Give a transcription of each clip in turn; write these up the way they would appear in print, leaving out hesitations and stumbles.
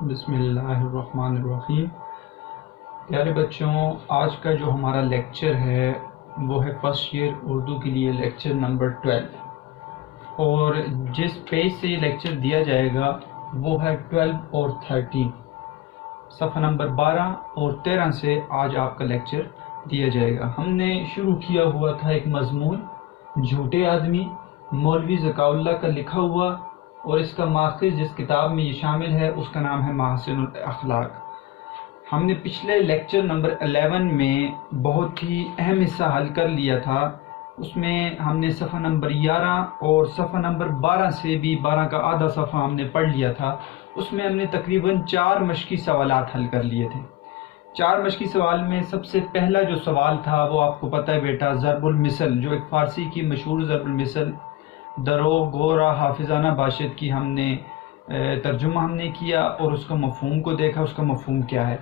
بسم اللہ الرحمن الرحیم۔ پیارے بچوں، آج کا جو ہمارا لیکچر ہے وہ ہے فرسٹ ایئر اردو کے لیے لیکچر نمبر 12، اور جس پیج سے یہ لیکچر دیا جائے گا وہ ہے 12 اور 13، صفحہ نمبر 12 اور 13 سے آج آپ کا لیکچر دیا جائے گا۔ ہم نے شروع کیا ہوا تھا ایک مضمون جھوٹے آدمی، مولوی ذکاء اللہ کا لکھا ہوا، اور اس کا ماخذ جس کتاب میں یہ شامل ہے اس کا نام ہے محاسن الاخلاق۔ ہم نے پچھلے لیکچر نمبر 11 میں بہت ہی اہم حصہ حل کر لیا تھا، اس میں ہم نے صفحہ نمبر 11 اور صفحہ نمبر 12 سے بھی 12 کا آدھا صفحہ ہم نے پڑھ لیا تھا۔ اس میں ہم نے تقریباً 4 مشقی سوالات حل کر لیے تھے۔ 4 مشقی سوال میں سب سے پہلا جو سوال تھا وہ آپ کو پتہ ہے بیٹا، ضرب المثل، جو ایک فارسی کی مشہور ضرب المثل درو گورا حافظانہ باشد کی ہم نے ترجمہ ہم نے کیا اور اس کا مفہوم کو دیکھا، اس کا مفہوم کیا ہے۔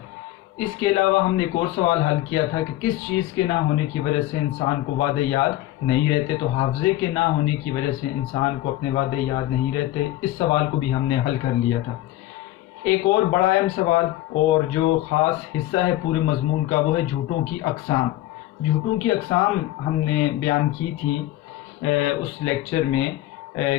اس کے علاوہ ہم نے ایک اور سوال حل کیا تھا کہ کس چیز کے نہ ہونے کی وجہ سے انسان کو وعدے یاد نہیں رہتے، تو حافظے کے نہ ہونے کی وجہ سے انسان کو اپنے وعدے یاد نہیں رہتے۔ اس سوال کو بھی ہم نے حل کر لیا تھا۔ ایک اور بڑا اہم سوال اور جو خاص حصہ ہے پورے مضمون کا وہ ہے جھوٹوں کی اقسام۔ جھوٹوں کی اقسام ہم نے بیان کی تھی اس لیکچر میں۔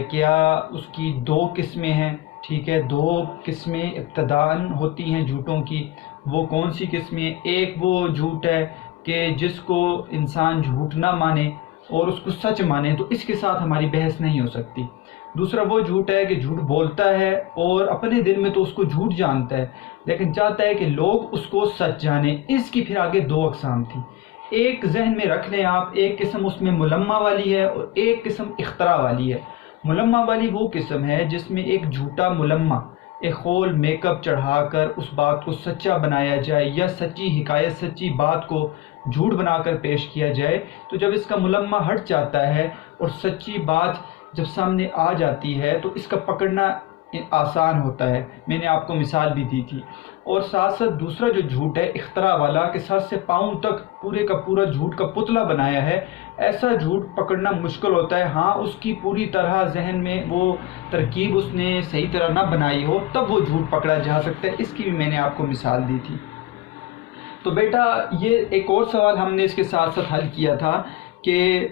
کیا اس کی 2 قسمیں ہیں، ٹھیک ہے، 2 قسمیں ابتداءً ہوتی ہیں جھوٹوں کی۔ وہ کون سی قسمیں؟ ایک وہ جھوٹ ہے کہ جس کو انسان جھوٹ نہ مانے اور اس کو سچ مانے، تو اس کے ساتھ ہماری بحث نہیں ہو سکتی۔ دوسرا وہ جھوٹ ہے کہ جھوٹ بولتا ہے اور اپنے دل میں تو اس کو جھوٹ جانتا ہے لیکن چاہتا ہے کہ لوگ اس کو سچ جانیں۔ اس کی پھر آگے 2 اقسام تھی۔ ایک ذہن میں رکھ لیں آپ، ایک قسم اس میں ملمہ والی ہے اور ایک قسم اختراع والی ہے۔ ملمہ والی وہ قسم ہے جس میں ایک جھوٹا ملمہ، ایک خول میک اپ چڑھا کر اس بات کو سچا بنایا جائے یا سچی حکایت، سچی بات کو جھوٹ بنا کر پیش کیا جائے، تو جب اس کا ملمہ ہٹ جاتا ہے اور سچی بات جب سامنے آ جاتی ہے تو اس کا پکڑنا آسان ہوتا ہے۔ میں نے آپ کو مثال بھی دی تھی۔ اور ساتھ ساتھ دوسرا جو جھوٹ ہے اختراع والا، کہ سر سے پاؤں تک پورے کا پورا جھوٹ کا پتلا بنایا ہے، ایسا جھوٹ پکڑنا مشکل ہوتا ہے۔ ہاں، اس کی پوری طرح ذہن میں وہ ترکیب اس نے صحیح طرح نہ بنائی ہو تب وہ جھوٹ پکڑا جا سکتا ہے۔ اس کی بھی میں نے آپ کو مثال دی تھی۔ تو بیٹا یہ ایک اور سوال ہم نے اس کے ساتھ ساتھ حل کیا تھا کہ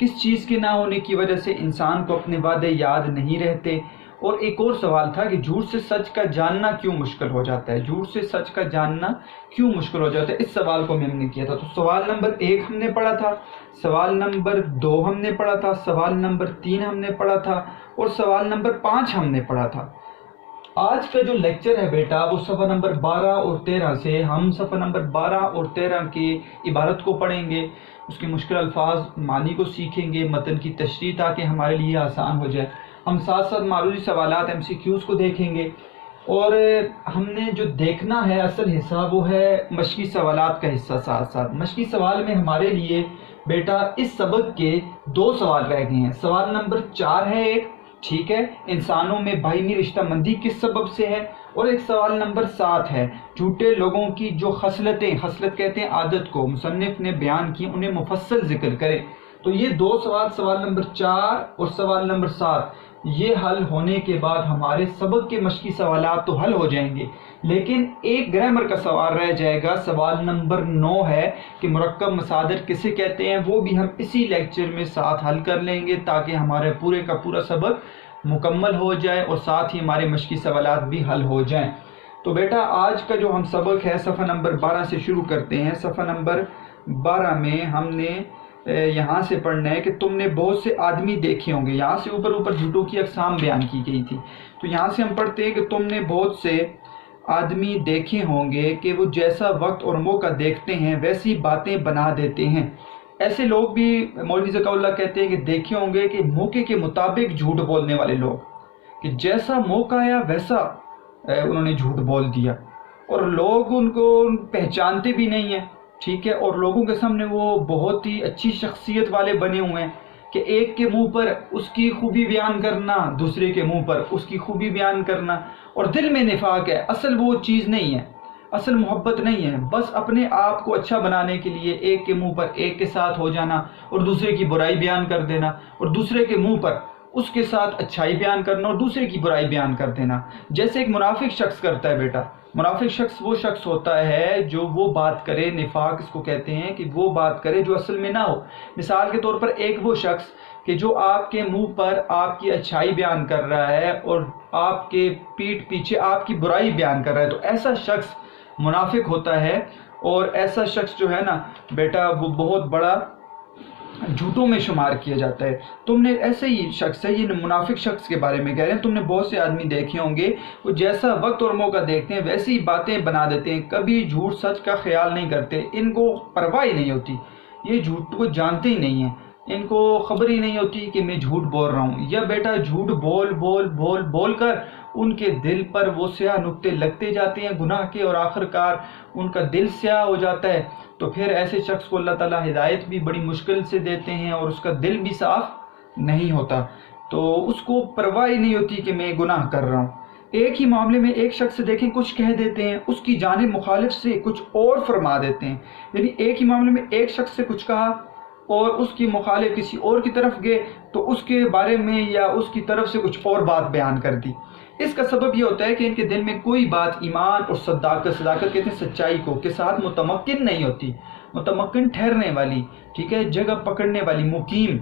کس چیز کے نہ ہونے کی وجہ سے انسان کو اپنے وعدے یاد نہیں رہتے، اور ایک اور سوال تھا کہ جھوٹ سے سچ کا جاننا کیوں مشکل ہو جاتا ہے، جھوٹ سے سچ کا جاننا کیوں مشکل ہو جاتا ہے۔ اس سوال کو ہم نے کیا تھا۔ تو سوال نمبر 1 ہم نے پڑھا تھا، سوال نمبر 2 ہم نے پڑھا تھا، سوال نمبر 3 ہم نے پڑھا تھا اور سوال نمبر 5 ہم نے پڑھا تھا۔ آج کا جو لیکچر ہے بیٹا وہ صفحہ نمبر 12 اور 13 سے ہم صفحہ نمبر 12 اور 13 کی عبارت کو پڑھیں گے، اس کے مشکل الفاظ معنی کو سیکھیں گے، متن کی تشریح تاکہ ہمارے لیے آسان ہو جائے۔ ہم ساتھ ساتھ معروضی سوالات MCQs کو دیکھیں گے، اور ہم نے جو دیکھنا ہے اصل حصہ وہ ہے مشقی سوالات کا حصہ۔ ساتھ ساتھ مشقی سوال میں ہمارے لیے بیٹا اس سبق کے 2 سوال رہ گئے ہیں۔ سوال نمبر 4 ہے ایک، ٹھیک ہے، انسانوں میں باہمی رشتہ مندی کس سبب سے ہے، اور ایک سوال نمبر 7 ہے جھوٹے لوگوں کی جو خصلتیں، خصلت کہتے ہیں عادت کو، مصنف نے بیان کی، انہیں مفصل ذکر کریں۔ تو یہ 2 سوال، سوال نمبر 4 اور سوال نمبر 7، یہ حل ہونے کے بعد ہمارے سبق کے مشقی سوالات تو حل ہو جائیں گے، لیکن ایک گرامر کا سوال رہ جائے گا۔ سوال نمبر 9 ہے کہ مرکب مصادر کسے کہتے ہیں، وہ بھی ہم اسی لیکچر میں ساتھ حل کر لیں گے تاکہ ہمارے پورے کا پورا سبق مکمل ہو جائے اور ساتھ ہی ہمارے مشقی سوالات بھی حل ہو جائیں۔ تو بیٹا آج کا جو ہم سبق ہے صفحہ نمبر 12 سے شروع کرتے ہیں۔ صفحہ نمبر 12 میں ہم نے یہاں سے پڑھنا ہے کہ تم نے بہت سے آدمی دیکھے ہوں گے۔ یہاں سے اوپر جھوٹوں کی اقسام بیان کی گئی تھی، تو یہاں سے ہم پڑھتے ہیں کہ تم نے بہت سے آدمی دیکھے ہوں گے کہ وہ جیسا وقت اور موقع دیکھتے ہیں ویسی باتیں بنا دیتے ہیں۔ ایسے لوگ بھی مولوی ذکاء اللہ کہتے ہیں کہ دیکھے ہوں گے کہ موقع کے مطابق جھوٹ بولنے والے لوگ، کہ جیسا موقع آیا ویسا انہوں نے جھوٹ بول دیا، اور لوگ ان کو پہچانتے بھی نہیں ہیں، ٹھیک ہے، اور لوگوں کے سامنے وہ بہت ہی اچھی شخصیت والے بنے ہوئے ہیں کہ ایک کے منہ پر اس کی خوبی بیان کرنا، دوسرے کے منہ پر اس کی خوبی بیان کرنا، اور دل میں نفاق ہے، اصل وہ چیز نہیں ہے، اصل محبت نہیں ہے، بس اپنے آپ کو اچھا بنانے کے لیے ایک کے منہ پر ایک کے ساتھ ہو جانا اور دوسرے کی برائی بیان کر دینا، اور دوسرے کے منہ پر اس کے ساتھ اچھائی بیان کرنا اور دوسرے کی برائی بیان کر دینا، جیسے ایک منافق شخص کرتا ہے بیٹا۔ منافق شخص وہ شخص ہوتا ہے جو وہ بات کرے، نفاق اس کو کہتے ہیں، کہ وہ بات کرے جو اصل میں نہ ہو۔ مثال کے طور پر ایک وہ شخص کہ جو آپ کے منہ پر آپ کی اچھائی بیان کر رہا ہے اور آپ کے پیٹھ پیچھے آپ کی برائی بیان کر رہا ہے، تو ایسا شخص منافق ہوتا ہے، اور ایسا شخص جو ہے نا بیٹا وہ بہت بڑا جھوٹوں میں شمار کیا جاتا ہے۔ تم نے ایسے ہی شخص ہے، یہ منافق شخص کے بارے میں کہہ رہے ہیں، تم نے بہت سے آدمی دیکھے ہوں گے، وہ جیسا وقت اور موقع دیکھتے ہیں ویسی باتیں بنا دیتے ہیں، کبھی جھوٹ سچ کا خیال نہیں کرتے، ان کو پرواہ ہی نہیں ہوتی، یہ جھوٹ کو جانتے ہی نہیں ہیں، ان کو خبر ہی نہیں ہوتی کہ میں جھوٹ بول رہا ہوں، یا بیٹا جھوٹ بول بول بول بول کر ان کے دل پر وہ سیاہ نقطے لگتے جاتے ہیں گناہ کے، اور آخر کار ان کا دل سیاہ ہو جاتا ہے۔ تو پھر ایسے شخص کو اللہ تعالیٰ ہدایت بھی بڑی مشکل سے دیتے ہیں، اور اس کا دل بھی صاف نہیں ہوتا، تو اس کو پرواہ ہی نہیں ہوتی کہ میں گناہ کر رہا ہوں۔ ایک ہی معاملے میں ایک شخص سے دیکھیں کچھ کہہ دیتے ہیں، اس کی جانب مخالف سے کچھ اور فرما دیتے ہیں، یعنی ایک ہی معاملے میں ایک شخص سے کچھ کہا اور اس کی مخالف کسی اور کی طرف گئے تو اس کے بارے میں یا اس کی طرف سے کچھ اور بات بیان کر دی۔ اس کا سبب یہ ہوتا ہے کہ ان کے دل میں کوئی بات ایمان اور صداقت کہتے ہیں سچائی کو کے ساتھ متمکن نہیں ہوتی، متمکن ٹھہرنے والی، ٹھیک ہے، جگہ پکڑنے والی، مقیم،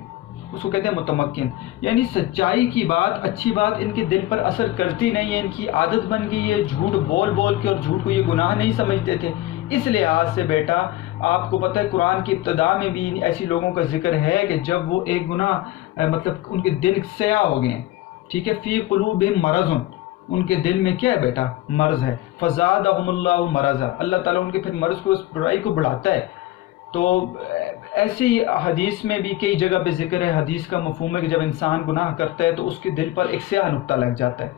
اس کو کہتے ہیں متمکن، یعنی سچائی کی بات، اچھی بات ان کے دل پر اثر کرتی نہیں ہے، ان کی عادت بن گئی ہے جھوٹ بول بول کے، اور جھوٹ کو یہ گناہ نہیں سمجھتے تھے۔ اس لحاظ سے بیٹا آپ کو پتہ ہے قرآن کی ابتدا میں بھی ایسی لوگوں کا ذکر ہے کہ جب وہ ایک گناہ مطلب ان کے دل سیاہ ہو گئے ہیں، ٹھیک ہے، فی قلوبہم مرض، ان کے دل میں کیا ہے بیٹا؟ مرض ہے، فزادہم اللہ مرضا، اللہ تعالیٰ ان کے پھر مرض کو، اس برائی کو بڑھاتا ہے۔ تو ایسی حدیث میں بھی کئی جگہ پہ ذکر ہے، حدیث کا مفہوم ہے کہ جب انسان گناہ کرتا ہے تو اس کے دل پر ایک سیاہ نقطہ لگ جاتا ہے،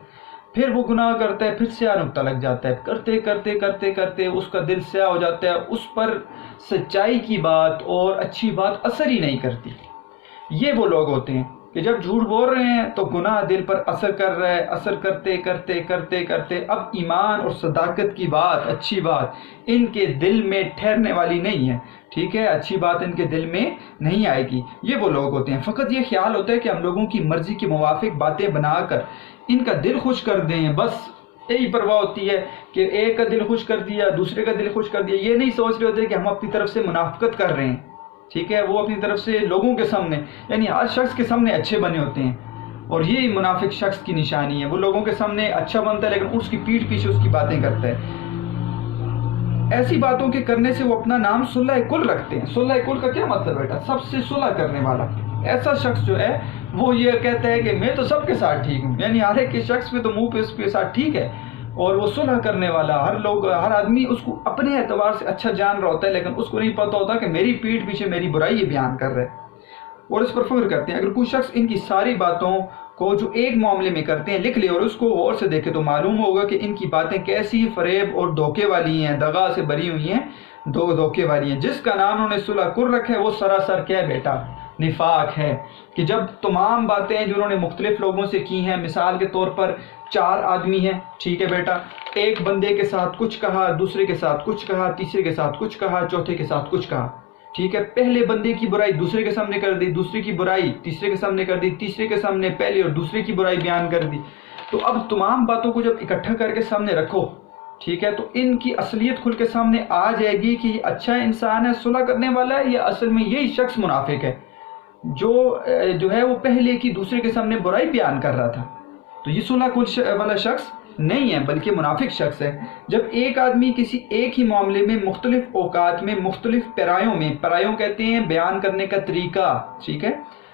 پھر وہ گناہ کرتا ہے، پھر سیاہ نقطہ لگ جاتا ہے، کرتے کرتے کرتے کرتے اس کا دل سیاہ ہو جاتا ہے، اس پر سچائی کی بات اور اچھی بات اثر ہی نہیں کرتی۔ یہ وہ لوگ ہوتے ہیں کہ جب جھوٹ بول رہے ہیں تو گناہ دل پر اثر کر رہا ہے، اثر کرتے کرتے کرتے کرتے اب ایمان اور صداقت کی بات، اچھی بات ان کے دل میں ٹھہرنے والی نہیں ہے، ٹھیک ہے، اچھی بات ان کے دل میں نہیں آئے گی۔ یہ وہ لوگ ہوتے ہیں، فقط یہ خیال ہوتا ہے کہ ہم لوگوں کی مرضی کے موافق باتیں بنا کر ان کا دل خوش کر دیں، بس یہی پرواہ ہوتی ہے کہ ایک کا دل خوش کر دیا، دوسرے کا دل خوش کر دیا، یہ نہیں سوچ رہے ہوتے کہ ہم اپنی طرف سے منافقت کر رہے ہیں، ٹھیک ہے، وہ اپنی طرف سے لوگوں کے سامنے، یعنی ہر شخص کے سامنے اچھے بنے ہوتے ہیں، اور یہی منافق شخص کی نشانی ہے، وہ لوگوں کے سامنے اچھا بنتا ہے لیکن اس کی پیٹھ پیچھے اس کی باتیں کرتا ہے۔ ایسی باتوں کے کرنے سے وہ اپنا نام صلح کل رکھتے ہیں۔ صلح کل کا کیا مطلب بیٹا؟ سب سے صلح کرنے والا۔ ایسا شخص جو ہے وہ یہ کہتا ہے کہ میں تو سب کے ساتھ ٹھیک ہوں، یعنی ہر ایک کے شخص پہ تو منہ پہ اس کے ساتھ ٹھیک ہے، اور وہ صلح کرنے والا، ہر آدمی اس کو اپنے اعتبار سے اچھا جان رہا ہوتا ہے، لیکن اس کو نہیں پتہ ہوتا کہ میری پیٹھ پیچھے میری برائی یہ بیان کر رہا ہے، اور اس پر فخر کرتے ہیں۔ اگر کوئی شخص ان کی ساری باتوں کو جو ایک معاملے میں کرتے ہیں لکھ لے اور اس کو غور سے دیکھے تو معلوم ہوگا کہ ان کی باتیں کیسی فریب اور دھوکے والی ہیں، دغا سے بری ہوئی ہیں، دھوکے والی ہیں۔ جس کا نام انہوں نے صلح کل رکھا ہے وہ سراسر کیا ہے بیٹا؟ نفاق ہے، کہ جب تمام باتیں جو انہوں نے مختلف لوگوں سے کی ہیں، مثال کے طور پر 4 آدمی ہیں، ٹھیک ہے بیٹا، ایک بندے کے ساتھ کچھ کہا، دوسرے کے ساتھ کچھ کہا، تیسرے کے ساتھ کچھ کہا، چوتھے کے ساتھ کچھ کہا، ٹھیک ہے، پہلے بندے کی برائی دوسرے کے سامنے کر دی، دوسرے کی برائی تیسرے کے سامنے کر دی، تیسرے کے سامنے پہلے اور دوسرے کی برائی بیان کر دی۔ تو اب تمام باتوں کو جب اکٹھا کر کے سامنے رکھو، ٹھیک ہے، تو ان کی اصلیت کھل کے سامنے آ جائے گی کہ یہ اچھا انسان ہے، صلح کرنے والا ہے، یا اصل میں یہی شخص منافق ہے جو ہے وہ پہلے کی دوسرے کے سامنے برائی بیان کر رہا تھا۔ تو یہ صلح کل والا شخص نہیں ہے بلکہ منافق شخص ہے۔ جب ایک آدمی کسی ایک ہی معاملے میں مختلف اوقات میں مختلف پیرایوں کہتے ہیں بیان کرنے کا طریقہ، ٹھیک ہے،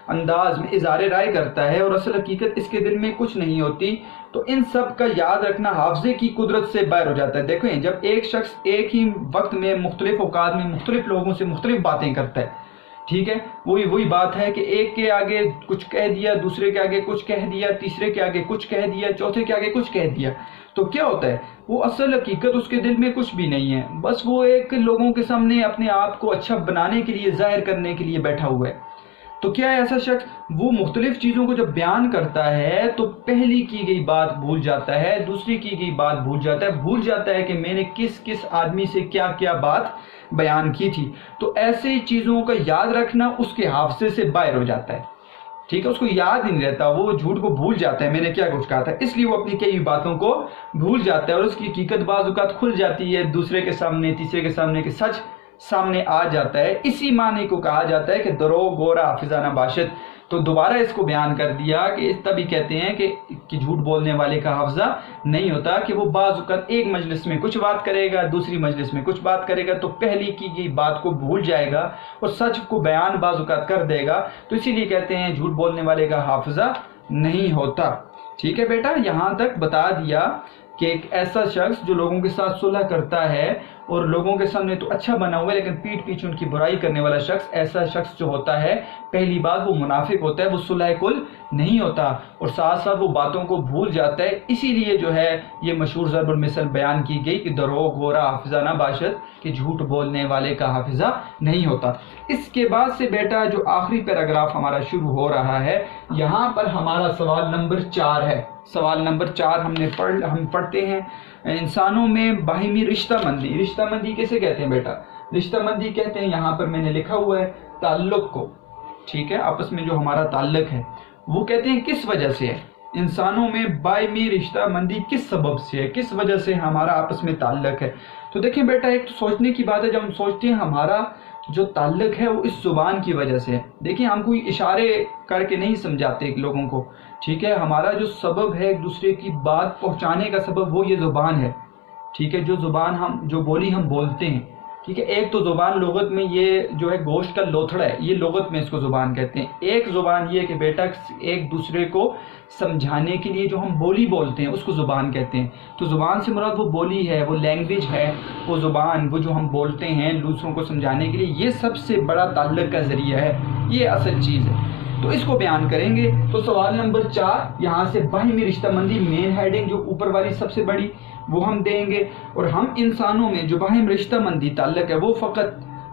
انداز میں اظہار رائے کرتا ہے اور اصل حقیقت اس کے دل میں کچھ نہیں ہوتی، تو ان سب کا یاد رکھنا حافظے کی قدرت سے باہر ہو جاتا ہے۔ دیکھیں جب ایک شخص ایک ہی وقت میں مختلف اوقات میں مختلف لوگوں سے مختلف باتیں کرتا ہے، ٹھیک ہے، وہی بات ہے کہ ایک کے آگے کچھ کہہ دیا، دوسرے کے آگے کچھ کہہ دیا، تیسرے کے آگے کچھ کہہ دیا، چوتھے کے آگے کچھ کہہ دیا، تو کیا ہوتا ہے؟ وہ اصل حقیقت اس کے دل میں کچھ بھی نہیں ہے، بس وہ ایک لوگوں کے سامنے اپنے آپ کو اچھا بنانے کے لیے، ظاہر کرنے کے لیے بیٹھا ہوا ہے۔ تو کیا ہے ایسا شخص؟ وہ مختلف چیزوں کو جب بیان کرتا ہے تو پہلی کی گئی بات بھول جاتا ہے، دوسری کی گئی بات بھول جاتا ہے کہ میں نے کس آدمی سے کیا کیا بات بیان کی تھی۔ تو ایسے چیزوں کا یاد رکھنا اس کے حافظے سے باہر ہو جاتا ہے، ٹھیک ہے، اس کو یاد ہی نہیں رہتا، وہ جھوٹ کو بھول جاتا ہے میں نے کیا کچھ کہا تھا، اس لیے وہ اپنی کئی باتوں کو بھول جاتا ہے اور اس کی حقیقت بعض اوقات کھل جاتی ہے دوسرے کے سامنے، تیسرے کے سامنے، کہ سچ سامنے آ جاتا ہے۔ اسی معنی کو کہا جاتا ہے کہ درو گورا حافظہ نہ باشد۔ تو دوبارہ اس کو بیان کر دیا کہ تبھی کہتے ہیں کہ جھوٹ بولنے والے کا حافظہ نہیں ہوتا، کہ وہ بعض اوقات ایک مجلس میں کچھ بات کرے گا، دوسری مجلس میں کچھ بات کرے گا، تو پہلی کی گئی بات کو بھول جائے گا اور سچ کو بیان بعض اوقات کر دے گا، تو اسی لیے کہتے ہیں جھوٹ بولنے والے کا حافظہ نہیں ہوتا۔ ٹھیک ہے بیٹا، یہاں تک بتا دیا کہ ایک ایسا شخص جو لوگوں کے ساتھ صلح کرتا ہے اور لوگوں کے سامنے تو اچھا بنا ہوا ہے لیکن پیٹھ پیچھے ان کی برائی کرنے والا شخص، ایسا شخص جو ہوتا ہے پہلی بات وہ منافق ہوتا ہے، وہ صلح کل نہیں ہوتا اور ساتھ ساتھ وہ باتوں کو بھول جاتا ہے۔ اسی لیے جو ہے یہ مشہور ضرب المثل بیان کی گئی کہ درو گورا حافظہ نہ باشد، کہ جھوٹ بولنے والے کا حافظہ نہیں ہوتا۔ اس کے بعد سے بیٹا جو آخری پیراگراف ہمارا شروع ہو رہا ہے، یہاں پر ہمارا سوال نمبر 4 ہے۔ سوال نمبر 4 ہم پڑھتے ہیں، انسانوں میں باہمی رشتہ مندی۔ رشتہ مندی کیسے کہتے ہیں بیٹا؟ رشتہ مندی کہتے ہیں، یہاں پر میں نے لکھا ہوا ہے، تعلق کو، ٹھیک ہے، آپس میں جو ہمارا تعلق ہے وہ کہتے ہیں کس وجہ سے ہے، انسانوں میں باہمی رشتہ مندی کس سبب سے ہے، کس وجہ سے ہمارا آپس میں تعلق ہے۔ تو دیکھیں بیٹا، ایک تو سوچنے کی بات ہے، جب ہم سوچتے ہیں ہمارا جو تعلق ہے وہ اس زبان کی وجہ سے ہے۔ دیکھیں ہم کوئی اشارے کر کے نہیں سمجھاتے لوگوں کو، ٹھیک ہے، ہمارا جو سبب ہے ایک دوسرے کی بات پہنچانے کا سبب وہ یہ زبان ہے، ٹھیک ہے، جو بولی ہم بولتے ہیں، ٹھیک ہے۔ ایک تو زبان لغت میں یہ جو ہے گوشت کا لوتھڑا ہے، یہ لغت میں اس کو زبان کہتے ہیں۔ ایک زبان یہ ہے کہ بیٹا ایک دوسرے کو سمجھانے کے لیے جو ہم بولی بولتے ہیں اس کو زبان کہتے ہیں۔ تو زبان سے مراد وہ بولی ہے، وہ لینگویج ہے، وہ زبان، وہ جو ہم بولتے ہیں دوسروں کو سمجھانے کے لیے، یہ سب سے بڑا تعلق کا ذریعہ ہے، یہ اصل چیز ہے۔ تو اس کو بیان کریں گے۔ تو سوال نمبر 4 یہاں سے باہمی رشتہ مندی، مین ہیڈنگ جو اوپر والی سب سے بڑی وہ ہم دیں گے، اور ہم انسانوں میں جو باہم رشتہ مندی تعلق ہے وہ فقط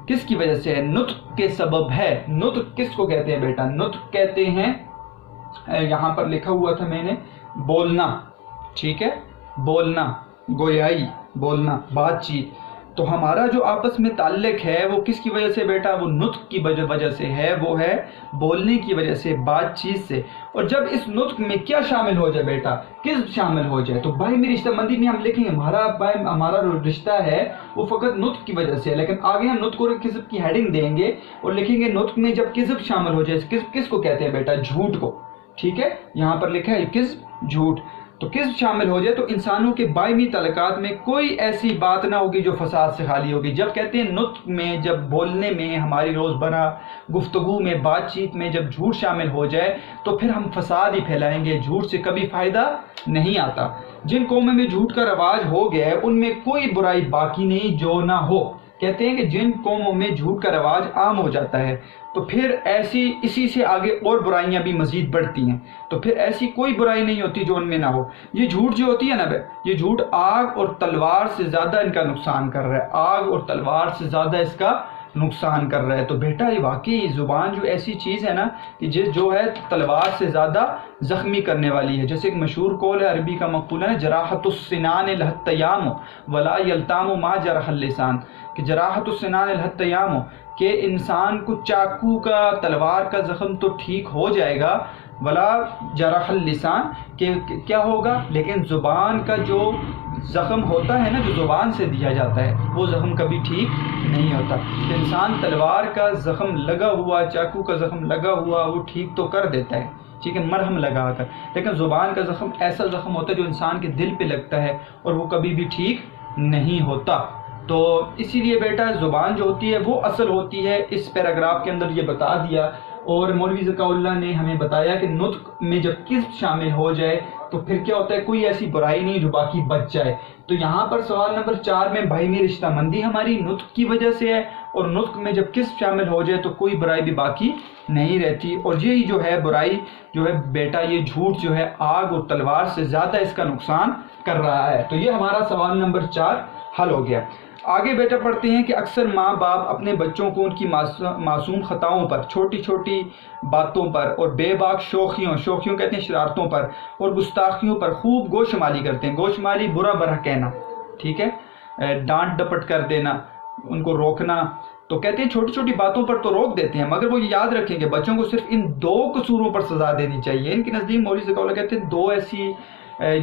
کس کی وجہ سے ہے؟ نطق کے سبب ہے۔ نطق کس کو کہتے ہیں بیٹا؟ نطق کہتے ہیں، یہاں پر لکھا ہوا تھا میں نے، بولنا، ٹھیک ہے، بولنا، گویائی، بولنا، بات چیت۔ تو ہمارا جو آپس میں تعلق ہے وہ کس کی وجہ سے بیٹا؟ وہ نطق کی وجہ سے ہے، وہ ہے بولنے کی وجہ سے، بات چیت سے۔ اور جب اس نطق میں کیا شامل ہو جائے بیٹا؟ کذب شامل ہو جائے، تو باہمی رشتہ مندی میں ہم لکھیں گے ہمارا جو رشتہ ہے وہ فقط نطق کی وجہ سے ہے، لیکن آگے ہم نطق اور کذب کی ہیڈنگ دیں گے اور لکھیں گے نطق میں جب کذب شامل ہو جائے۔ کذب کس کو کہتے ہیں بیٹا؟ جھوٹ کو، ٹھیک ہے، یہاں پر لکھا ہے کذب، جھوٹ۔ تو کذب شامل ہو جائے تو انسانوں کے باہمی تعلقات میں کوئی ایسی بات نہ ہوگی جو فساد سے خالی ہوگی۔ جب کہتے ہیں نطق میں، جب بولنے میں، ہماری روزمرہ گفتگو میں، بات چیت میں جب جھوٹ شامل ہو جائے تو پھر ہم فساد ہی پھیلائیں گے، جھوٹ سے کبھی فائدہ نہیں آتا۔ جن قوموں میں جھوٹ کا رواج ہو گیا ہے ان میں کوئی برائی باقی نہیں جو نہ ہو۔ کہتے ہیں کہ جن قوموں میں جھوٹ کا رواج عام ہو جاتا ہے تو پھر اسی سے آگے اور برائیاں بھی مزید بڑھتی ہیں، تو پھر ایسی کوئی برائی نہیں ہوتی جو ان میں نہ ہو۔ یہ جھوٹ جو ہوتی ہے نا یہ جھوٹ آگ اور تلوار سے زیادہ ان کا نقصان کر رہا ہے، آگ اور تلوار سے زیادہ اس کا نقصان کر رہا ہے۔ تو بیٹا یہ واقعی زبان جو ایسی چیز ہے نا کہ جو ہے تلوار سے زیادہ زخمی کرنے والی ہے۔ جیسے ایک مشہور قول ہے، عربی کا مقولہ ہے، جراحت السنان الحتیام ولا یلتام ما جرح اللسان، کہ جراحت السنان الحتیام، کہ انسان کو چاقو کا، تلوار کا زخم تو ٹھیک ہو جائے گا، ولا جرح اللسان، کہ کیا ہوگا، لیکن زبان کا جو زخم ہوتا ہے نا، جو زبان سے دیا جاتا ہے وہ زخم کبھی ٹھیک نہیں ہوتا۔ انسان تلوار کا زخم لگا ہوا، چاقو کا زخم لگا ہوا وہ ٹھیک تو کر دیتا ہے، ٹھیک ہے، مرہم لگا کر، لیکن زبان کا زخم ایسا زخم ہوتا ہے جو انسان کے دل پہ لگتا ہے اور وہ کبھی بھی ٹھیک نہیں ہوتا۔ تو اسی لیے بیٹا زبان جو ہوتی ہے وہ اصل ہوتی ہے، اس پیراگراف کے اندر یہ بتا دیا۔ اور مولوی ذکا اللہ نے ہمیں بتایا کہ نطق میں جب کذب شامل ہو جائے تو پھر کیا ہوتا ہے؟ کوئی ایسی برائی نہیں جو باقی بچ جائے۔ تو یہاں پر سوال نمبر 4 میں باہمی رشتہ مندی ہماری نطق کی وجہ سے ہے، اور نطق میں جب کذب شامل ہو جائے تو کوئی برائی بھی باقی نہیں رہتی، اور یہی جو ہے برائی جو ہے بیٹا، یہ جھوٹ جو ہے آگ اور تلوار سے زیادہ اس کا نقصان کر رہا ہے۔ تو یہ ہمارا سوال نمبر 4 حل ہو گیا۔ آگے بیٹا پڑھتے ہیں کہ اکثر ماں باپ اپنے بچوں کو ان کی معصوم خطاؤں پر، چھوٹی چھوٹی باتوں پر اور بے باک شوخیوں کہتے ہیں شرارتوں پر اور گستاخیوں پر خوب گوشمالی کرتے ہیں۔ گوشمالی برا برا کہنا، ٹھیک ہے، ڈانٹ ڈپٹ کر دینا، ان کو روکنا، تو کہتے ہیں چھوٹی چھوٹی باتوں پر تو روک دیتے ہیں، مگر وہ یاد رکھیں کہ بچوں کو صرف ان 2 قصوروں پر سزا دینی چاہیے۔ ان کے نزدیک مولوی ذکیٰ اللہ کہتے ہیں 2 ایسی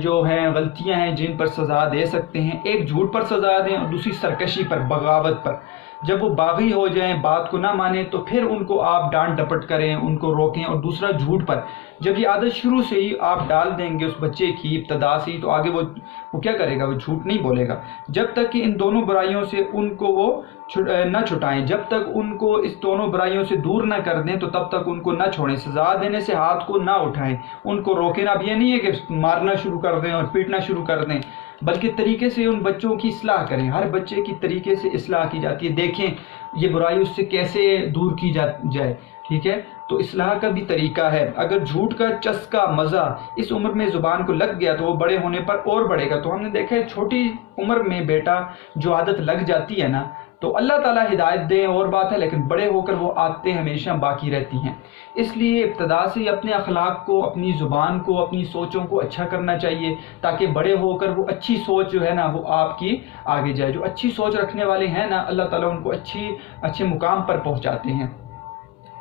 جو ہیں غلطیاں ہیں جن پر سزا دے سکتے ہیں، ایک جھوٹ پر سزا دیں اور دوسری سرکشی پر، بغاوت پر۔ جب وہ باغی ہو جائیں، بات کو نہ مانیں، تو پھر ان کو آپ ڈانٹ ڈپٹ کریں، ان کو روکیں۔ اور دوسرا جھوٹ پر، جب یہ عادت شروع سے ہی آپ ڈال دیں گے اس بچے کی ابتدا سے، تو آگے وہ کیا کرے گا؟ وہ جھوٹ نہیں بولے گا۔ جب تک کہ ان دونوں برائیوں سے ان کو وہ نہ چھٹائیں، جب تک ان کو اس دونوں برائیوں سے دور نہ کر دیں، تو تب تک ان کو نہ چھوڑیں۔ سزا دینے سے ہاتھ کو نہ اٹھائیں، ان کو روکیں۔ اب یہ نہیں ہے کہ مارنا شروع کر دیں اور پیٹنا شروع کر دیں، بلکہ طریقے سے ان بچوں کی اصلاح کریں۔ ہر بچے کی طریقے سے اصلاح کی جاتی ہے، دیکھیں یہ برائی اس سے کیسے دور کی جائے، ٹھیک ہے؟ تو اصلاح کا بھی طریقہ ہے۔ اگر جھوٹ کا چسکا، مزہ اس عمر میں زبان کو لگ گیا، تو وہ بڑے ہونے پر اور بڑھے گا۔ تو ہم نے دیکھا ہے چھوٹی عمر میں بیٹا جو عادت لگ جاتی ہے نا، تو اللہ تعالیٰ ہدایت دیں اور بات ہے، لیکن بڑے ہو کر وہ عادتیں ہمیشہ باقی رہتی ہیں۔ اس لیے ابتدا سے اپنے اخلاق کو، اپنی زبان کو، اپنی سوچوں کو اچھا کرنا چاہیے، تاکہ بڑے ہو کر وہ اچھی سوچ جو ہے نا وہ آپ کی آگے جائے۔ جو اچھی سوچ رکھنے والے ہیں نا، اللہ تعالیٰ ان کو اچھے مقام پر پہنچاتے ہیں۔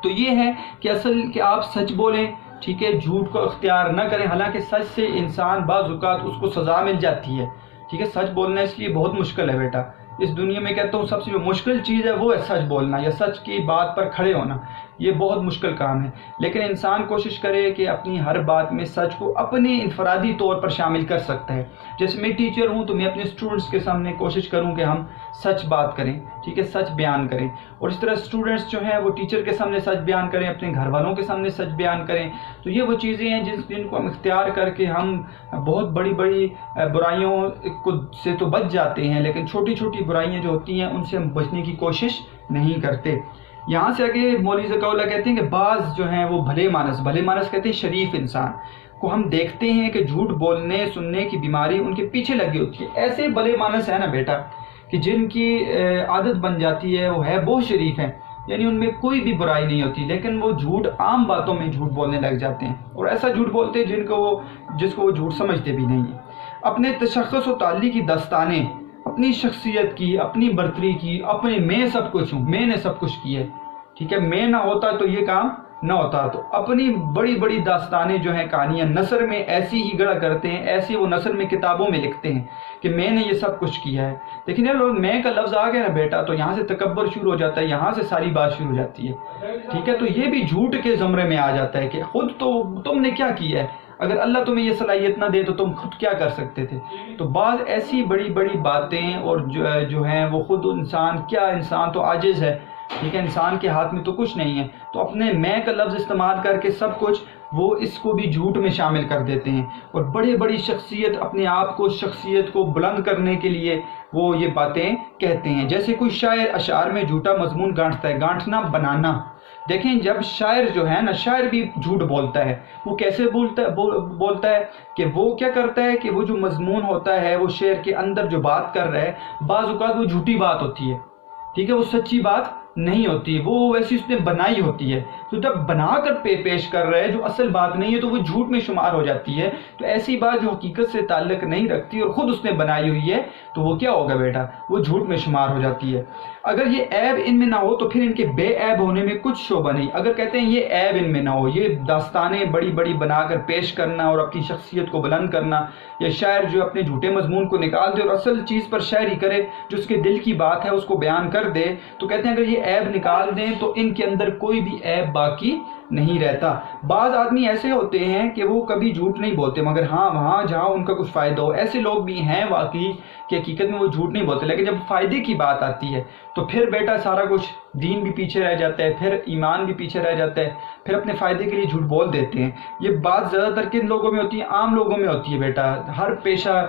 تو یہ ہے کہ اصل کہ آپ سچ بولیں، ٹھیک ہے؟ جھوٹ کو اختیار نہ کریں۔ حالانکہ سچ سے انسان بعض اوقات اس کو سزا مل جاتی ہے، ٹھیک ہے؟ سچ بولنا اس لیے بہت مشکل ہے بیٹا۔ اس دنیا میں کہتا ہوں سب سے جو مشکل چیز ہے وہ ہے سچ بولنا، یا سچ کی بات پر کھڑے ہونا۔ یہ بہت مشکل کام ہے، لیکن انسان کوشش کرے کہ اپنی ہر بات میں سچ کو اپنے انفرادی طور پر شامل کر سکتا ہے۔ جیسے میں ٹیچر ہوں تو میں اپنے اسٹوڈنٹس کے سامنے کوشش کروں کہ ہم سچ بات کریں، ٹھیک ہے؟ سچ بیان کریں۔ اور اس طرح اسٹوڈنٹس جو ہیں وہ ٹیچر کے سامنے سچ بیان کریں، اپنے گھر والوں کے سامنے سچ بیان کریں۔ تو یہ وہ چیزیں ہیں جن کو ہم اختیار کر کے ہم بہت بڑی برائیوں سے تو بچ جاتے ہیں، لیکن چھوٹی چھوٹی برائیاں جو ہوتی ہیں ان سے ہم بچنے کی کوشش نہیں کرتے۔ یہاں سے آگے مولوی ذکیٰ اللہ کہتے ہیں کہ بعض جو ہیں وہ بھلے مانس کہتے ہیں شریف انسان کو ہم دیکھتے ہیں کہ جھوٹ بولنے سننے کی بیماری ان کے پیچھے لگی ہوتی ہے۔ ایسے بھلے مانس ہے نا بیٹا کہ جن کی عادت بن جاتی ہے، وہ ہے بہت شریف ہیں، یعنی ان میں کوئی بھی برائی نہیں ہوتی، لیکن وہ جھوٹ عام باتوں میں جھوٹ بولنے لگ جاتے ہیں، اور ایسا جھوٹ بولتے ہیں جس کو وہ جھوٹ سمجھتے بھی نہیں ہیں۔ اپنے تشخص و تعلیق کی داستانیں، اپنی شخصیت کی، اپنی برتری کی، اپنے میں سب کچھ ہوں، میں نے سب کچھ کیا ہے، ٹھیک ہے؟ میں نہ ہوتا تو یہ کام نہ ہوتا۔ تو اپنی بڑی بڑی داستانیں جو ہیں، کہانیاں نثر میں ایسی ہی گڑا کرتے ہیں، ایسی وہ نثر میں کتابوں میں لکھتے ہیں کہ میں نے یہ سب کچھ کیا ہے۔ لیکن یہ لوگ میں کا لفظ آ گیا نا بیٹا، تو یہاں سے تکبر شروع ہو جاتا ہے، یہاں سے ساری بات شروع ہو جاتی ہے، ٹھیک ہے؟ تو یہ بھی جھوٹ کے زمرے میں آ جاتا ہے کہ خود تو تم نے کیا کیا ہے، اگر اللہ تمہیں یہ صلاحیت نہ دے تو تم خود کیا کر سکتے تھے۔ تو بعض ایسی بڑی بڑی باتیں اور جو ہیں وہ خود انسان تو عاجز ہے، ٹھیک ہے؟ انسان کے ہاتھ میں تو کچھ نہیں ہے، تو اپنے میں کا لفظ استعمال کر کے سب کچھ وہ اس کو بھی جھوٹ میں شامل کر دیتے ہیں، اور بڑی شخصیت اپنے آپ کو، شخصیت کو بلند کرنے کے لیے وہ یہ باتیں کہتے ہیں۔ جیسے کوئی شاعر اشعار میں جھوٹا مضمون گانٹتا ہے، گانٹنا بنانا۔ دیکھیں جب شاعر جو ہے نا، شاعر بھی جھوٹ بولتا ہے۔ وہ کیسے بولتا ہے کہ وہ کیا کرتا ہے کہ وہ جو مضمون ہوتا ہے، وہ شعر کے اندر جو بات کر رہا ہے، بعض اوقات وہ جھوٹی بات ہوتی ہے، ٹھیک ہے؟ وہ سچی بات نہیں ہوتی، وہ ویسی اس نے بنائی ہوتی ہے۔ تو جب بنا کر پیش کر رہا ہے جو اصل بات نہیں ہے، تو وہ جھوٹ میں شمار ہو جاتی ہے۔ تو ایسی بات جو حقیقت سے تعلق نہیں رکھتی اور خود اس نے بنائی ہوئی ہے، تو وہ کیا ہوگا بیٹا؟ وہ جھوٹ میں شمار ہو جاتی ہے۔ اگر یہ عیب ان میں نہ ہو تو پھر ان کے بے عیب ہونے میں کچھ شبہ نہیں۔ اگر کہتے ہیں یہ عیب ان میں نہ ہو، یہ داستانیں بڑی بڑی بنا کر پیش کرنا اور اپنی شخصیت کو بلند کرنا، یا شاعر جو اپنے جھوٹے مضمون کو نکال دے اور اصل چیز پر شاعری کرے، جو اس کے دل کی بات ہے اس کو بیان کر دے، تو کہتے ہیں اگر یہ عیب نکال دیں تو ان کے اندر کوئی بھی عیب باقی نہیں رہتا۔ بعض آدمی ایسے ہوتے ہیں کہ وہ کبھی جھوٹ نہیں بولتے، مگر ہاں وہاں جہاں ان کا کچھ فائدہ ہو، ایسے لوگ بھی ہیں واقعی کہ حقیقت میں وہ جھوٹ نہیں بولتے، لیکن جب فائدے کی بات آتی ہے تو پھر بیٹا سارا کچھ، دین بھی پیچھے رہ جاتا ہے، پھر ایمان بھی پیچھے رہ جاتا ہے، پھر اپنے فائدے کے لیے جھوٹ بول دیتے ہیں۔ یہ بات زیادہ تر کن لوگوں میں ہوتی ہے؟ عام لوگوں میں ہوتی ہے بیٹا۔ ہر پیشہ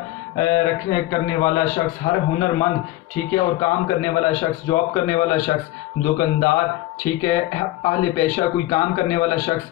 کرنے والا شخص، ہر ہنرمند، ٹھیک ہے، اور کام کرنے والا شخص، جاب کرنے والا شخص، دکاندار، ٹھیک ہے، اہل پیشہ کوئی کام کرنے والا شخص،